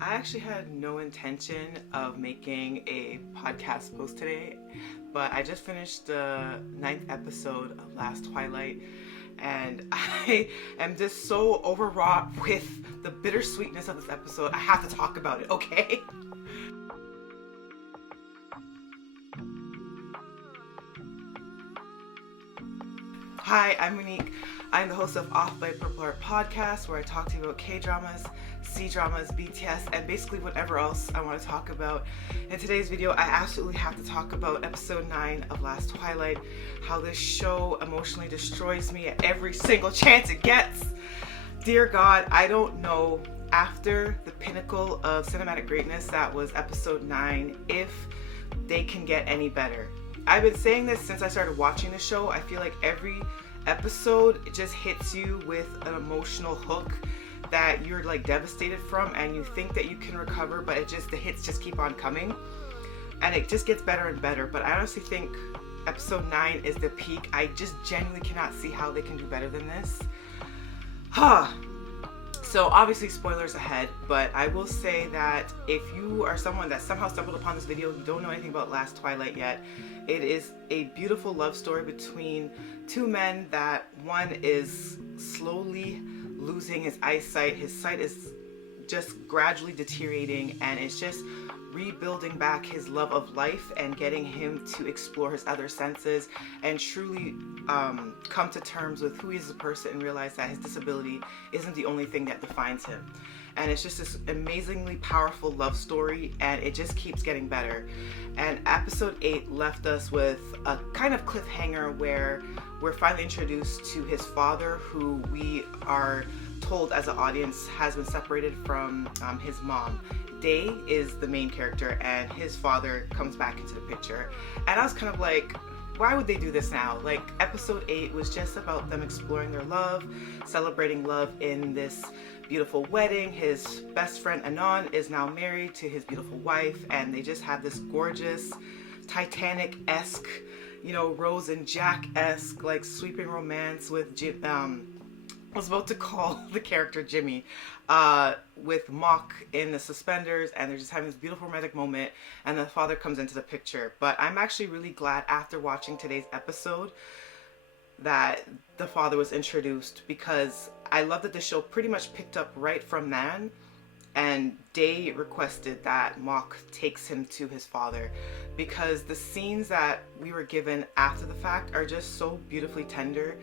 I actually had no intention of making a podcast post today, but I just finished the 9th episode of Last Twilight, and I am just so overwrought with the bittersweetness of this episode. I have to talk about it, okay? Hi, I'm Monique. I'm the host of Off by Purple Heart podcast, where I talk to you about K-dramas, C-dramas, BTS, and basically whatever else I want to talk about. In today's video, I absolutely have to talk about episode 9 of Last Twilight, how this show emotionally destroys me at every single chance it gets. Dear God, I don't know, after the pinnacle of cinematic greatness that was episode 9, if they can get any better. I've been saying this since I started watching the show. I feel like every episode just hits you with an emotional hook that you're like devastated from, and you think that you can recover, but the hits just keep on coming, and it just gets better and better. But I honestly think episode 9 is the peak. I just genuinely cannot see how they can do better than this. So obviously spoilers ahead, but I will say that if you are someone that somehow stumbled upon this video, you don't know anything about Last Twilight yet, it is a beautiful love story between two men that one is slowly losing his eyesight. His sight is just gradually deteriorating, and it's just rebuilding back his love of life and getting him to explore his other senses and truly come to terms with who he is as a person and realize that his disability isn't the only thing that defines him. And it's just this amazingly powerful love story, and it just keeps getting better. And episode 8 left us with a kind of cliffhanger where we're finally introduced to his father, who we are told as an audience has been separated from his mom. Day is the main character, and his father comes back into the picture. And I was kind of like, why would they do this now? Like, episode 8 was just about them exploring their love, celebrating love in this beautiful wedding. His best friend Anon is now married to his beautiful wife, and they just have this gorgeous Titanic-esque, Rose and Jack-esque, like, sweeping romance with I was about to call the character Jimmy, with Mock in the suspenders, and they're just having this beautiful romantic moment, and the father comes into the picture. But I'm actually really glad after watching today's episode that the father was introduced, because I love that the show pretty much picked up right from then, and Day requested that Mock takes him to his father, because the scenes that we were given after the fact are just so beautifully tender.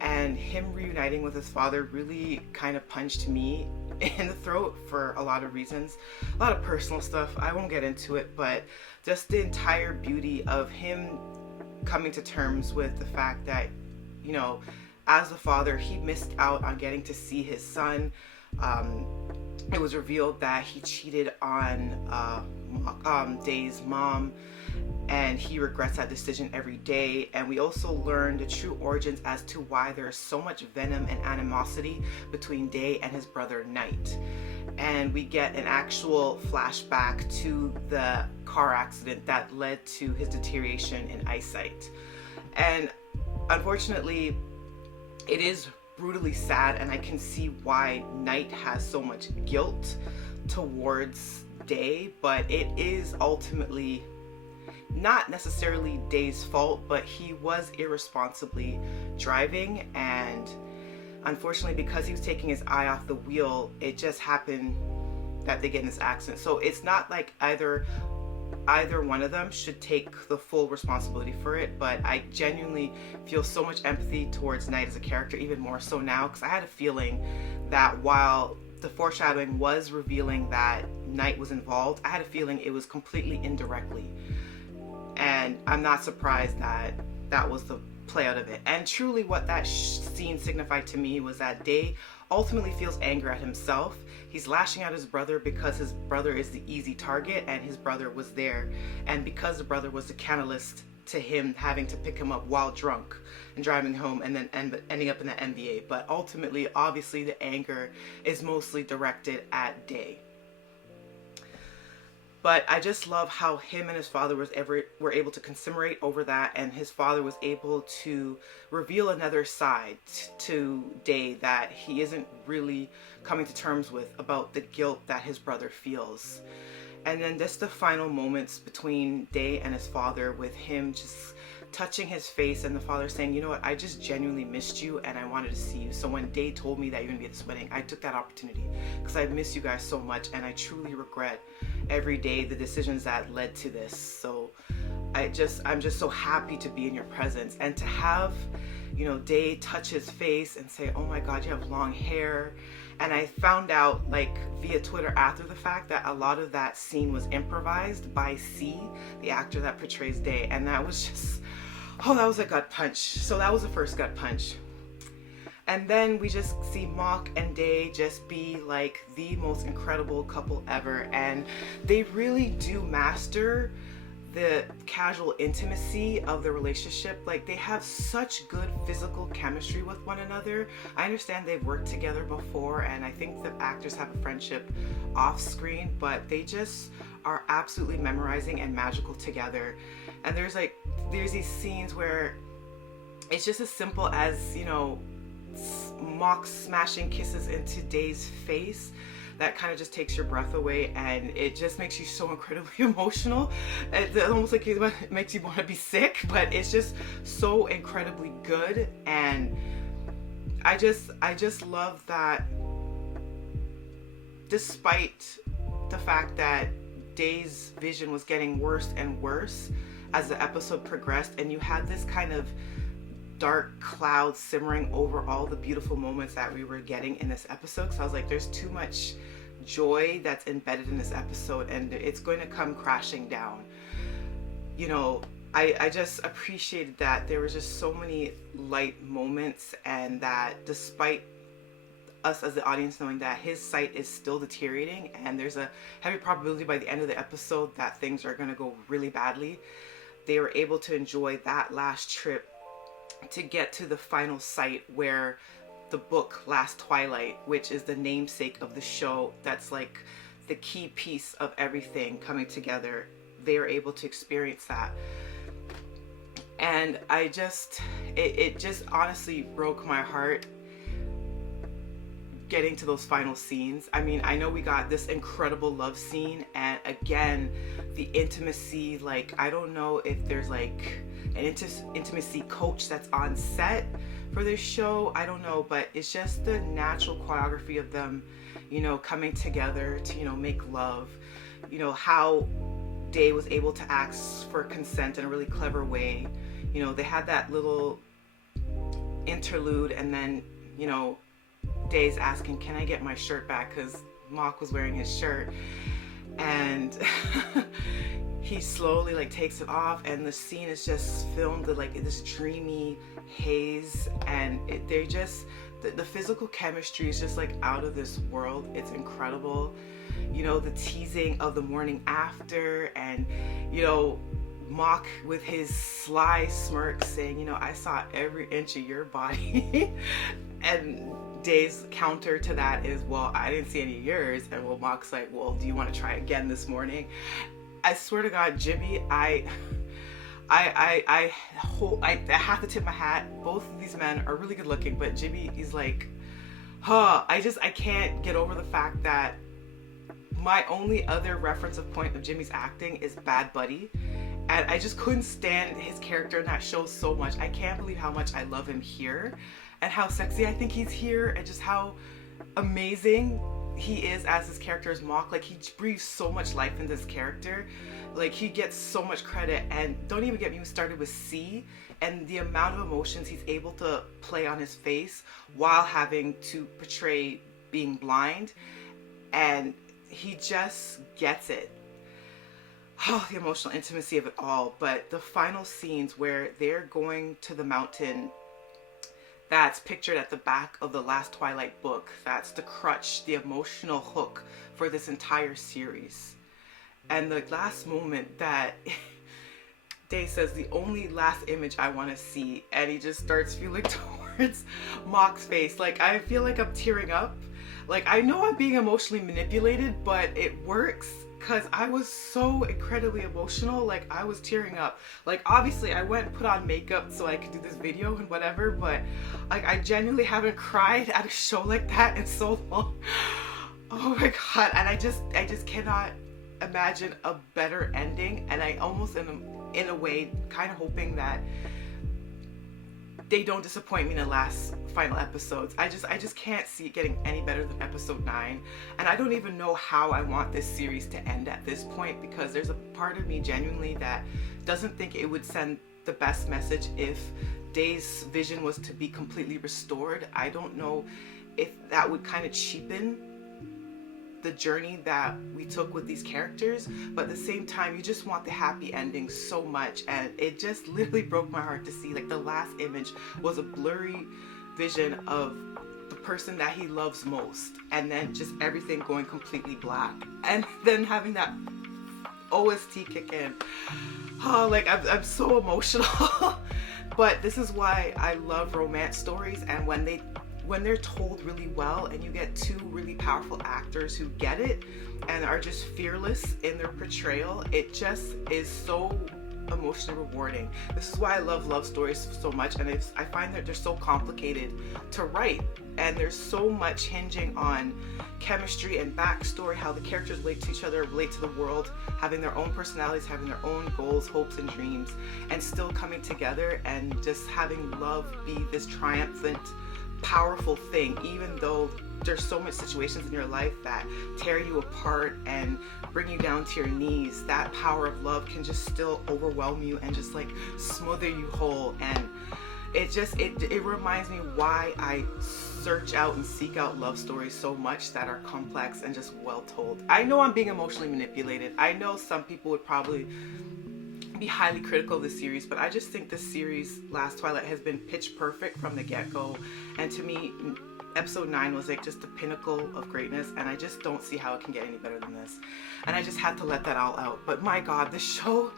And him reuniting with his father really kind of punched me in the throat for a lot of reasons. A lot of personal stuff. I won't get into it, but just the entire beauty of him coming to terms with the fact that, as a father, he missed out on getting to see his son. It was revealed that he cheated on Day's mom, and he regrets that decision every day. And we also learned the true origins as to why there is so much venom and animosity between Day and his brother Night. And we get an actual flashback to the car accident that led to his deterioration in eyesight. And unfortunately, it is brutally sad, and I can see why Night has so much guilt towards Day, but it is ultimately not necessarily Day's fault, but he was irresponsibly driving, and unfortunately, because he was taking his eye off the wheel, it just happened that they get in this accident. So it's not like either one of them should take the full responsibility for it, but I genuinely feel so much empathy towards Night as a character, even more so now, because I had a feeling that while the foreshadowing was revealing that Night was involved, I had a feeling it was completely indirectly. And I'm not surprised that that was the play out of it. And truly what that scene signified to me was that Day ultimately feels anger at himself. He's lashing out his brother because his brother is the easy target, and his brother was there. And because the brother was the catalyst to him having to pick him up while drunk and driving home, and then ending up in the NBA. But ultimately, obviously, the anger is mostly directed at Day. But I just love how him and his father were able to commemorate over that, and his father was able to reveal another side to Day that he isn't really coming to terms with, about the guilt that his brother feels. And then just the final moments between Day and his father, with him just touching his face and the father saying, you know what, I just genuinely missed you and I wanted to see you. So when Day told me that you're gonna be at this wedding, I took that opportunity because I miss you guys so much, and I truly regret every day the decisions that led to this. So I'm just so happy to be in your presence, and to have, you know, Day touch his face and say, oh my God, you have long hair. And I found out, like, via Twitter after the fact, that a lot of that scene was improvised by C, the actor that portrays Day. And that was just, oh, that was a gut punch. So that was the first gut punch. And then we just see Mock and Day just be like the most incredible couple ever. And they really do master the casual intimacy of the relationship. Like, they have such good physical chemistry with one another. I understand they've worked together before, and I think the actors have a friendship off screen, but they just are absolutely memorizing and magical together. And there's these scenes where it's just as simple as, you know, Mock smashing kisses into Day's face. That kind of just takes your breath away, and it just makes you so incredibly emotional. It's almost like it makes you want to be sick, but it's just so incredibly good. And I just love that, despite the fact that Day's vision was getting worse and worse as the episode progressed, and you had this kind of dark cloud simmering over all the beautiful moments that we were getting in this episode. So I was like, there's too much joy that's embedded in this episode, and it's going to come crashing down. You know, I just appreciated that there was just so many light moments, and that despite us as the audience knowing that his sight is still deteriorating, and there's a heavy probability by the end of the episode that things are going to go really badly, they were able to enjoy that last trip to get to the final site where the book Last Twilight, which is the namesake of the show, that's like the key piece of everything coming together, they were able to experience that. And I just, it just honestly broke my heart getting to those final scenes. I mean, I know we got this incredible love scene, and again, the intimacy, like, I don't know if there's like an intimacy coach that's on set for this show, I don't know, but it's just the natural choreography of them, you know, coming together to, you know, make love. You know, how Day was able to ask for consent in a really clever way. You know, they had that little interlude, and then, you know, Day's asking, can I get my shirt back? Because Mock was wearing his shirt, and he slowly like takes it off, and the scene is just filmed with like this dreamy haze, and they're just, the physical chemistry is just like out of this world. It's incredible. You know, the teasing of the morning after, and, you know, Mock with his sly smirk saying, you know, I saw every inch of your body. And Day's counter to that is, well, I didn't see any of yours. And well, Mock's like, well, do you want to try again this morning? I swear to God, Jimmy, I have to tip my hat. Both of these men are really good looking, but Jimmy is like, I can't get over the fact that my only other reference of point of Jimmy's acting is Bad Buddy. And I just couldn't stand his character in that show so much. I can't believe how much I love him here, and how sexy I think he's here, and just how amazing he is as his character as Mock. Like, he breathes so much life in this character. Like, he gets so much credit. And don't even get me started with C and the amount of emotions he's able to play on his face while having to portray being blind. And he just gets it. Oh, the emotional intimacy of it all. But the final scenes where they're going to the mountain that's pictured at the back of the Last Twilight book, that's the crutch, the emotional hook for this entire series. And the last moment that Day says, the only last image I want to see, and he just starts feeling towards Mock's face. Like, I feel like I'm tearing up. Like, I know I'm being emotionally manipulated, but it works because I was so incredibly emotional. Like, I was tearing up. Like, obviously I went and put on makeup so I could do this video and whatever, but like, I genuinely haven't cried at a show like that in so long. Oh my god. And I just cannot imagine a better ending. And I almost in a way kind of hoping that they don't disappoint me in the last final episodes. I just can't see it getting any better than episode 9. And I don't even know how I want this series to end at this point, because there's a part of me genuinely that doesn't think it would send the best message if Day's vision was to be completely restored. I don't know if that would kind of cheapen the journey that we took with these characters, but at the same time you just want the happy ending so much. And it just literally broke my heart to see like the last image was a blurry vision of the person that he loves most, and then just everything going completely black, and then having that OST kick in. Oh, like I'm so emotional. But this is why I love romance stories, and when they're told really well and you get two really powerful actors who get it and are just fearless in their portrayal, it just is so emotionally rewarding. This is why I love love stories so much, and I find that they're so complicated to write, and there's so much hinging on chemistry and backstory, how the characters relate to each other, relate to the world, having their own personalities, having their own goals, hopes, and dreams, and still coming together and just having love be this triumphant, powerful thing, even though there's so much situations in your life that tear you apart and bring you down to your knees. That power of love can just still overwhelm you and just like smother you whole. And it reminds me why I search out and seek out love stories so much that are complex and just well told. I know I'm being emotionally manipulated. I know some people would probably be highly critical of the series, but I just think this series, Last Twilight, has been pitch perfect from the get-go. And to me, episode 9 was like just the pinnacle of greatness, and I just don't see how it can get any better than this. And I just had to let that all out. But my god, this show,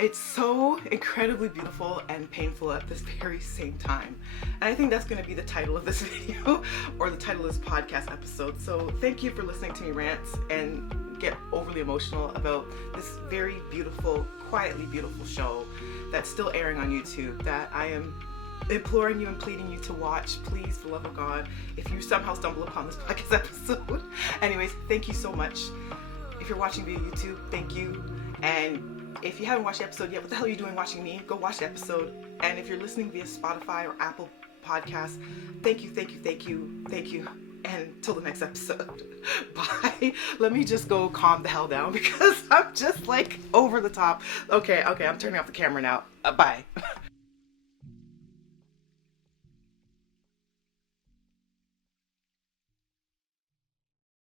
it's so incredibly beautiful and painful at this very same time. And I think that's going to be the title of this video, or the title of this podcast episode. So thank you for listening to me rant and get overly emotional about this very beautiful, quietly beautiful show that's still airing on YouTube, that I am imploring you and pleading you to watch. Please, for the love of God, if you somehow stumble upon this podcast episode. Anyways, thank you so much. If you're watching via YouTube, thank you. And if you haven't watched the episode yet, what the hell are you doing watching me? Go watch the episode. And if you're listening via Spotify or Apple Podcasts, thank you, thank you, thank you, thank you. And till the next episode, bye. Let me just go calm the hell down because I'm just like over the top. Okay, I'm turning off the camera now. Bye.